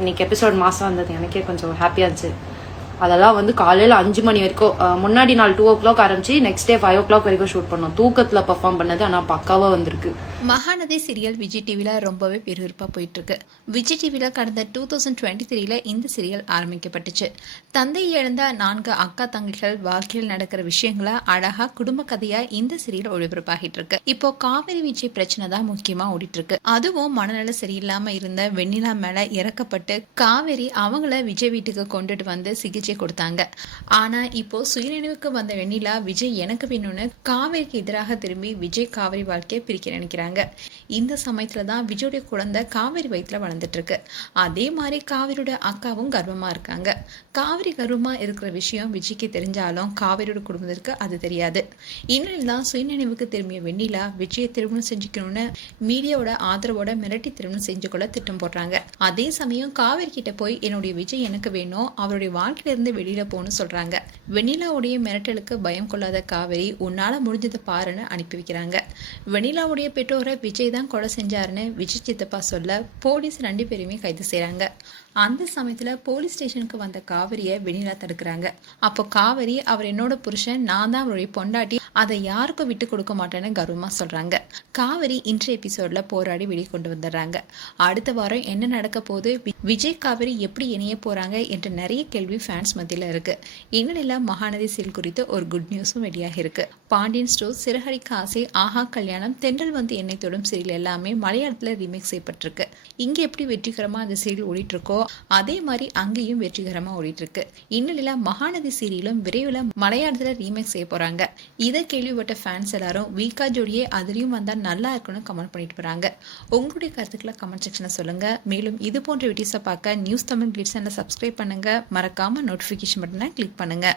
இன்னைக்கு எபிசோட் மாதம் வந்தது எனக்கே கொஞ்சம் ஹாப்பியாக இருந்துச்சு. அதெல்லாம் வந்து காலையில் 5 மணி வரைக்கும், முன்னாடி நாள் 2 o'clock ஆரம்பிச்சு நெக்ஸ்ட் டே 5 o'clock வரைக்கும் ஷூட் பண்ணோம். தூக்கத்தில் பர்ஃபார்ம் பண்ணது, ஆனால் பக்காவாக வந்திருக்கு. மகாநதி சீரியல் விஜய் டிவியில் ரொம்பவே பெருவிருப்பாக போயிட்டுருக்கு. விஜய் டிவியில் கடந்த 2023 இந்த சீரியல் ஆரம்பிக்கப்பட்டுச்சு. தந்தை இழந்த 4 அக்கா தங்கைகள் வாழ்க்கையில் நடக்கிற விஷயங்களை அழகாக குடும்ப கதையாக இந்த சீரியல் ஒளிபரப்பாகிட்டு இருக்கு. இப்போ காவேரி விஜய் பிரச்சனை தான் முக்கியமாக ஓடிட்டு இருக்கு. அதுவும் மனநல சரியில்லாமல் இருந்த வெண்ணிலா மேலே இறக்கப்பட்டு காவேரி அவங்கள விஜய் வீட்டுக்கு கொண்டுட்டு வந்து சிகிச்சை கொடுத்தாங்க. ஆனால் இப்போ சுயநினைவுக்கு வந்த வெண்ணிலா விஜய் எனக்கு வேணும்னு காவேரிக்கு எதிராக திரும்பி விஜய் காவேரி வாழ்க்கையை பிரிக்க நினைக்கிறாங்க. இந்த சமயத்துல தான் விஜயோட குழந்தை காவேரி வயிற்றுல வளர்ந்துட்டு இருக்கு. அதே மாதிரி காவேரியோட அக்காவும் கர்ப்பமா இருக்காங்க. காவேரி கர்ப்பமா இருக்கிற விஷயம் விஜய்க்கு தெரிஞ்சாலும் காவேரியோட குடும்பத்திற்கு அது தெரியாது. இந்நிலையில் தான் சுயநினைவுக்கு திரும்பிய வெண்ணிலா விஜயை திருமணம் செஞ்சுக்கணும்னு மீடியாவோட ஆதரவோட மிரட்டி திருமணம் செஞ்சு கொள்ள திட்டம் போடுறாங்க. அதே சமயம் காவேரி கிட்ட போய் என்னுடைய விஜய் எனக்கு வேணும், அவருடைய வாழ்க்கையில இருந்து வெளியில போன்னு சொல்றாங்க. வெண்ணிலாவுடைய மிரட்டலுக்கு பயம் கொள்ளாத காவேரி உன்னால முடிஞ்சதை பாருன்னு அனுப்பி வைக்கிறாங்க. வெண்ணிலாவுடைய பெற்றோரை விஜய் தான் கொலை செஞ்சாருன்னு விஜய் சித்தப்பா சொல்ல போலீஸ் 2 பேருமே கைது செய்றாங்க. அந்த சமயத்துல போலீஸ் ஸ்டேஷனுக்கு வந்த காவேரியை வெண்ணிலா தடுக்கிறாங்க. அப்போ காவேரி அவர் என்னோட புருஷன், நான் தான் அவருடைய பொண்டாட்டி, அதை யாருக்கும் விட்டு கொடுக்க மாட்டேன்னு கர்வமா சொல்றாங்க. காவேரி இன்றைய எபிசோட்ல போராடி வெளியே கொண்டு வந்துடுறாங்க. அடுத்த வாரம் என்ன நடக்க போது, விஜய் காவேரி எப்படி இணைய போறாங்க என்ற நிறைய கேள்வி ஃபேன்ஸ் மத்தியில இருக்கு. இந்நிலையில மகாநதி சீரியல் குறித்து ஒரு குட் நியூஸும் வெளியாக இருக்கு. பாண்டியன் ஸ்டோர், சிறகடிக்க ஆசை, ஆஹா கல்யாணம், தென்றல் வந்து என்னை தொடும் சீரியல் எல்லாமே மலையாளத்துல ரீமேக் செய்யப்பட்டிருக்கு. இங்க எப்படி வெற்றிகரமா அந்த சீரியல் ஓடிட்டு இருக்கோ அதே மாதிரி அங்கேயும் வெற்றிகரமா ஓடிட்டு இருக்கு. இந்நிலையில மகாநதி சீரியலும் விரைவில் மலையாளத்துல ரீமேக் செய்ய போறாங்க. இதை கேள்விப்பட்ட ஃபேன்ஸ் எல்லாரும் வீக்கா ஜோடியே அதுலயும் வந்தா நல்லா இருக்குன்னு கமெண்ட் பண்ணிட்டு போறாங்க. உங்களுடைய கருத்துக்களை கமெண்ட் செக்ஷன்ல சொல்லுங்க. மேலும் இது போன்ற வீடியோஸை பார்க்க நியூஸ் தமிழ் கிளிட்ஸ் சேனலை சப்ஸ்கிரைப் பண்ணுங்க. மறக்காம நோட்டிபிகேஷன் பட்டனை கிளிக் பண்ணுங்க.